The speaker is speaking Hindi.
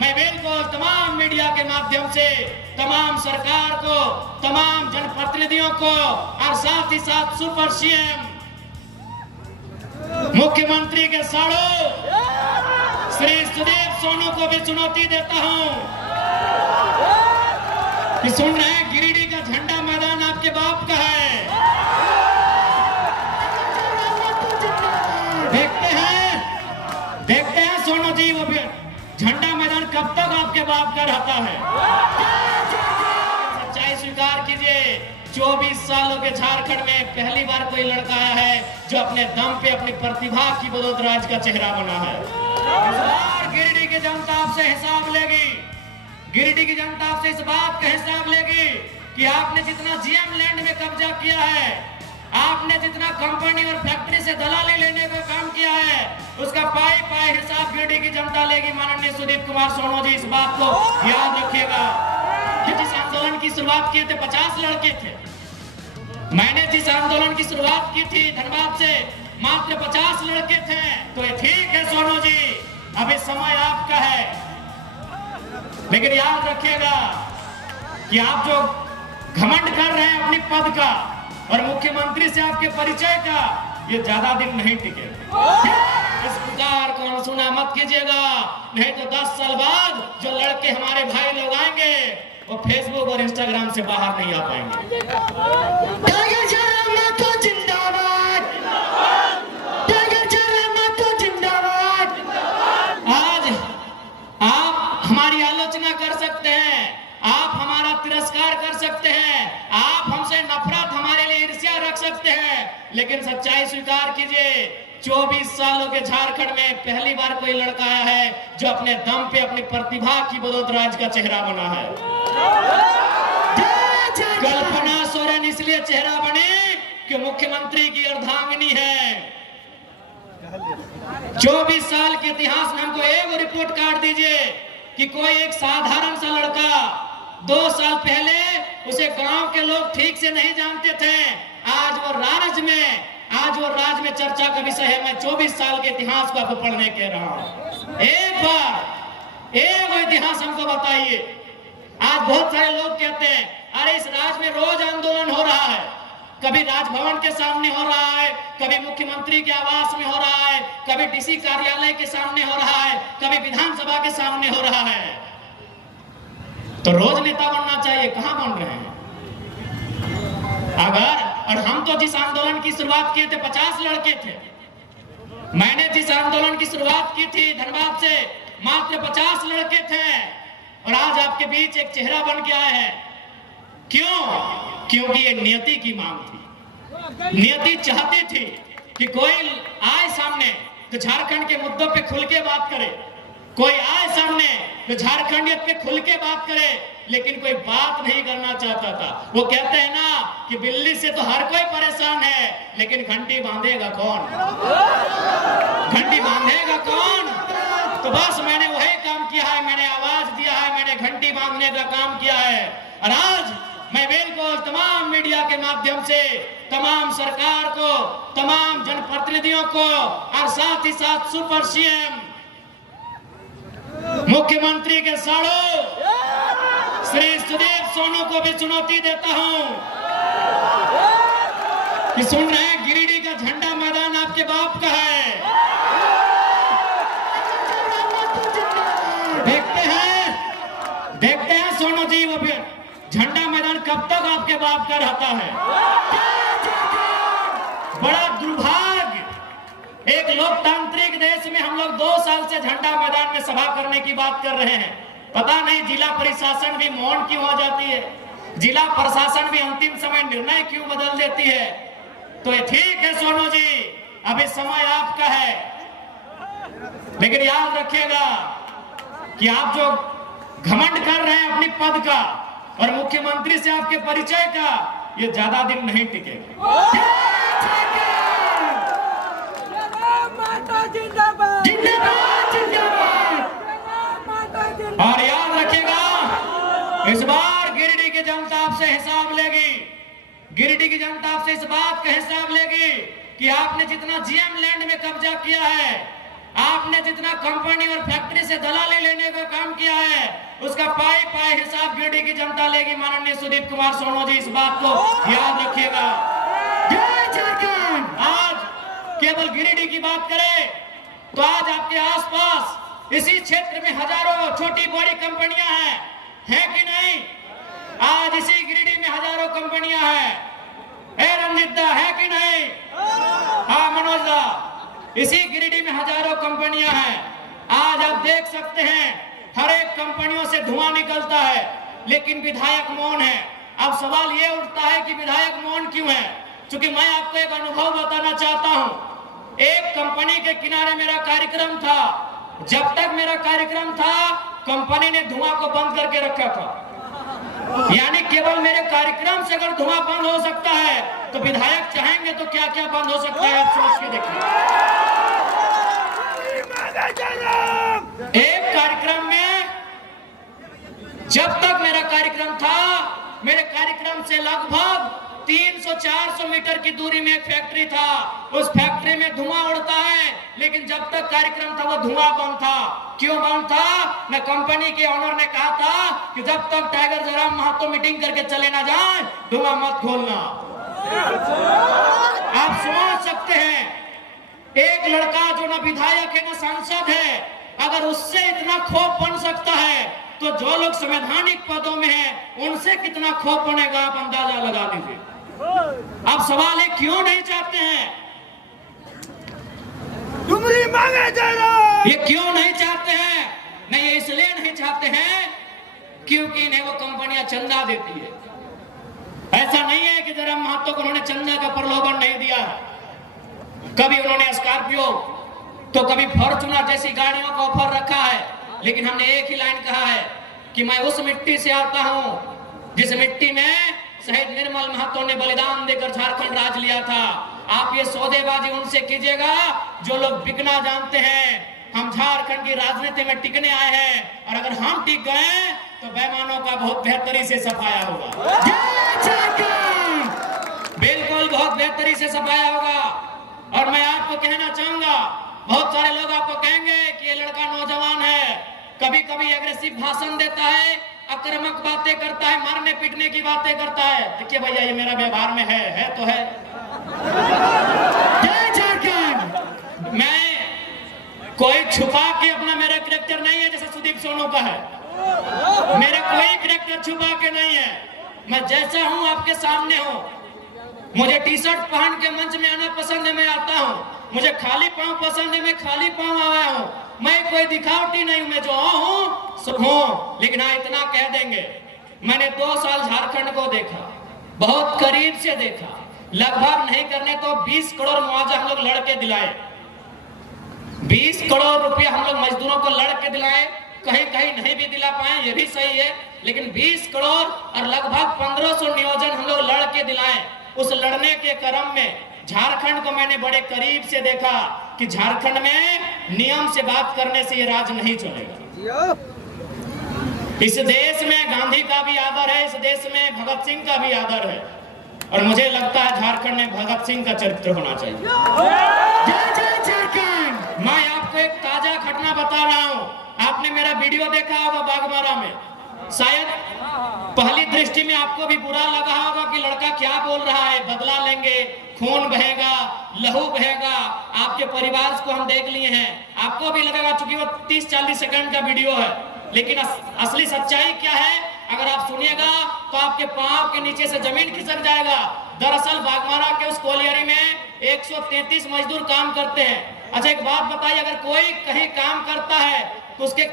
मैं बिल्कुल तमाम मीडिया के माध्यम से तमाम सरकार को, तमाम जनप्रतिनिधियों को और साथ ही साथ सुपर सीएम मुख्यमंत्री के साड़ू श्री सुदीप सोनू को भी चुनौती देता हूं कि सुन रहे हैं, गिरिडीह का झंडा मैदान आपके बाप का है। देखते हैं सोनू जी, वो झंडा मैदान कब तक आपके बाप का रहता है। सच्चाई स्वीकार कीजिए, 24 सालों के झारखंड में पहली बार कोई लड़का आया है जो अपने दम पे, अपनी प्रतिभा की बदौलत राज्य का चेहरा बना है। इस बार गिरिडीह की जनता आपसे हिसाब लेगी। गिरिडीह की जनता आपसे इस बात का हिसाब लेगी कि आपने जितना जीएम लैंड में कब्जा किया है, आपने जितना कंपनी और फैक्ट्री से दलाली लेने का काम किया है, उसका पाई पाई हिसाब गिरिडीह की जनता लेगी। माननीय सुदीप कुमार सोनू जी, इस बात को याद रखिएगा कि जिस आंदोलन की शुरुआत किए थे 50 लड़के थे। मैंने जिस आंदोलन की शुरुआत की थी धनबाद से, मात्र 50 लड़के थे। तो ये ठीक है सोनू जी, अभी समय आपका है, लेकिन याद रखिएगा कि आप जो घमंड कर रहे हैं अपनी पद का और मुख्यमंत्री से आपके परिचय का, ये ज्यादा दिन नहीं टिकेगा। इस प्रकार को अनसुना मत कीजिएगा, नहीं तो 10 साल बाद जो लड़के हमारे भाई लोग आएंगे वो फेसबुक और इंस्टाग्राम से बाहर नहीं आ पाएंगे। आज आप हमारी आलोचना कर सकते हैं, आप हमारा तिरस्कार कर सकते हैं, आप हमसे नफरत, हमारे लिए ईर्ष्या रख सकते हैं, लेकिन सच्चाई स्वीकार कीजिए, 24 सालों के झारखंड में पहली बार कोई लड़का आया है जो अपने दम पे, अपनी प्रतिभा की बदौलत राज्य का चेहरा बना है। कल्पना सोरेन इसलिए चेहरा बनी कि मुख्यमंत्री की अर्धांगिनी है। 24 साल के इतिहास में हमको एक रिपोर्ट कार्ड दीजिए कि कोई एक साधारण सा लड़का 2 साल पहले उसे गांव के लोग ठीक से नहीं जानते थे, आज वो राज्य में चर्चा का विषय है। मैं 24 साल के इतिहास को आपको पढ़ने कह रहा हूं। एक बार एक इतिहास हमको बताइए। आज बहुत सारे लोग कहते हैं, अरे इस राज्य में रोज आंदोलन हो रहा है, कभी राजभवन के सामने हो रहा है, कभी मुख्यमंत्री के आवास में हो रहा है, कभी डीसी कार्यालय के सामने हो रहा है, कभी विधानसभा के सामने हो रहा है। तो रोज नेता बनना चाहिए, कहां बन रहे हैं? अगर और हम तो जिस आंदोलन की शुरुआत किए थे 50 लड़के थे। मैंने जिस आंदोलन की शुरुआत की थी धनबाद से, मात्र 50 लड़के थे, और आज आपके बीच एक चेहरा बन के आए हैं। क्यों? क्योंकि ये नियति की मांग थी। नियति चाहती थी कि कोई आए सामने तो झारखंड के मुद्दों पे खुल के बात करे, कोई आए सामने तो झारखंडियत पे खुल के बात करे, लेकिन कोई बात नहीं करना चाहता था। वो कहते हैं ना कि बिल्ली से तो हर कोई परेशान है, लेकिन घंटी बांधेगा कौन? घंटी बांधेगा कौन? तो बस मैंने वही काम किया है, मैंने आवाज दिया है, मैंने घंटी बांधने का काम किया है। और आज मैं बिल्कुल तमाम मीडिया के माध्यम से तमाम सरकार को, तमाम जनप्रतिनिधियों को और साथ ही साथ सुपर सीएम मुख्यमंत्री के साड़ू श्री सुदीप सोनू को भी चुनौती देता हूं कि सुन रहे हैं, गिरिडीह का झंडा मैदान आपके बाप का है। देखते हैं सोनू जी, वो झंडा मैदान कब तक आपके बाप का रहता है। बड़ा दुर्भाग्य, एक लोकतांत्रिक देश में हम लोग 2 साल से झंडा मैदान में सभा करने की बात कर रहे हैं। पता नहीं जिला प्रशासन भी मौन क्यों हो जाती है, जिला प्रशासन भी अंतिम समय निर्णय क्यों बदल देती है। तो ये ठीक है सोनू जी, अभी समय आपका है, लेकिन याद रखिएगा कि आप जो घमंड कर रहे हैं अपनी पद का और मुख्यमंत्री से आपके परिचय का, ये ज्यादा दिन नहीं टिकेगा। और याद रखिएगा, इस बार गिरिडीह की जनता आपसे हिसाब लेगी। गिरिडीह की जनता आपसे इस बात का हिसाब लेगी कि आपने जितना जीएम लैंड में कब्जा किया है, आपने जितना कंपनी और फैक्ट्री से दलाली लेने का काम किया है, उसका पाई पाई हिसाब गिरिडीह की जनता लेगी। माननीय सुदीप कुमार सोनू जी, इस बात को याद रखिएगा। जय झारखंड। आज केवल गिरिडीह की बात करें तो आज आपके आसपास इसी क्षेत्र में हजारों छोटी बड़ी कंपनियां हैं कि नहीं? आज इसी गिरिडीह में हजारों कंपनियां हैं। रंजित दा, है कि नहीं? हाँ मनोज दा, इसी गिरिडीह में हजारों कंपनियां हैं। आज आप देख सकते हैं हर एक कंपनियों से धुआं निकलता है, लेकिन विधायक मौन है। अब सवाल ये उठता है कि विधायक मौन क्यों है? क्योंकि मैं आपको एक अनुभव बताना चाहता हूं। एक कंपनी के किनारे मेरा कार्यक्रम था। जब तक मेरा कार्यक्रम था, कंपनी ने धुआं को बंद करके रखा था। यानी केवल मेरे कार्यक्रम से अगर धुआं बंद हो सकता है, तो विधायक चाहेंगे तो क्या क्या बंद हो सकता है, आप सोच के देखिए। एक कार्यक्रम में, जब तक मेरा कार्यक्रम था, मेरे कार्यक्रम से लगभग 300-400 मीटर की दूरी में एक फैक्ट्री था। उस फैक्ट्री में धुआं उड़ता है, लेकिन जब तक कार्यक्रम था वो धुआं बंद था। क्यों बंद था? न कंपनी के ऑनर ने कहा था कि जब तक टाइगर जयराम महतो मीटिंग करके चले ना जाए, धुआं मत खोलना। आप समझ सकते हैं, एक लड़का जो न विधायक है न सांसद है, अगर उससे इतना खौफ बन सकता है, तो जो लोग संवैधानिक पदों में हैं, उनसे कितना खौफ बनेगा, आप अंदाजा लगा लीजिए। अब सवाल है, क्यों नहीं चाहते हैं? ये क्यों नहीं चाहते हैं? नहीं, ये इसलिए नहीं चाहते हैं क्योंकि इन्हें वो कंपनियां चंदा देती है। ऐसा नहीं है कि जयराम महतो को उन्होंने चंदा का प्रलोभन नहीं दिया। कभी उन्होंने स्कॉर्पियो तो कभी फॉर्च्यूनर जैसी गाड़ियों का ऑफर रखा है, लेकिन हमने एक ही लाइन कहा है कि मैं उस मिट्टी से आता हूं जिस मिट्टी में शहीद निर्मल महतो ने बलिदान देकर झारखंड राज लिया था। आप ये सौदेबाजी उनसे कीजिएगा जो लोग बिकना जानते हैं। हम झारखंड की राजनीति में टिकने आए हैं, और अगर हम टिक गए तो बेईमानों का बहुत बेहतरी से सफाया होगा। बिल्कुल बहुत बेहतरी से सफाया होगा। और मैं आपको कहना चाहूंगा, बहुत सारे लोग आपको कहेंगे कि ये लड़का नौजवान है, कभी कभी एग्रेसिव भाषण देता है, आक्रामक बातें करता है, मारने पीटने की बातें करता है। देखिए भैया, ये मेरा व्यवहार में है तो है। जय झारखंड। मैं कोई छुपा के अपना मेरा कैरेक्टर नहीं है जैसा सुदीप सोनू का है। मेरा कोई कैरेक्टर छुपा के नहीं है। मैं जैसा हूं आपके सामने हूं। मुझे टी शर्ट पहन के मंच में आना पसंद है, मैं आता हूं। मुझे खाली पांव पसंद है, मैं खाली पांव आया हूं। मैं कोई दिखावटी नहीं हूं, मैं जो हूं सो हूं। लेकिन हाँ, इतना कह देंगे, मैंने 2 साल झारखंड को देखा, बहुत करीब से देखा। लगभग नहीं करने तो 20 करोड़ मुआवजा हम लोग लड़के दिलाए। 20 करोड़ रुपया हम लोग मजदूरों को लड़के दिलाए। कहीं कहीं नहीं भी दिला पाए, ये भी सही है, लेकिन 20 करोड़ और लगभग 1500 नियोजन हम लोग लड़के दिलाए। उस लड़ने के क्रम में झारखंड को मैंने बड़े करीब से देखा कि झारखंड में नियम से बात करने से ये राज नहीं चलेगा। इस देश में गांधी का भी आदर है, इस देश में भगत सिंह का भी आदर है, और मुझे लगता है झारखंड में भगत सिंह का चरित्र होना चाहिए। जय जय झारखंड। मैं आपको एक ताजा घटना बता रहा हूं। आपने मेरा वीडियो देखा होगा बागमारा में, शायद पहली दृष्टि में आपको भी बुरा लगा होगा कि लड़का क्या बोल रहा है, बदला लेंगे, खून बहेगा, लहू बहेगा। आपके परिवार को हम देख लिए हैं, आपको भी लगेगा चूंकि वो 30-40 सेकंड का वीडियो है, लेकिन असली सच्चाई क्या है अगर आप सुनिएगा तो आपके पांव के नीचे से जमीन खिसक जाएगा। दरअसल बागमारा के उस कोलियरी में 133 मजदूर काम करते हैं। अच्छा, एक बात बताइए, अगर कोई कहीं काम करता है तो उसके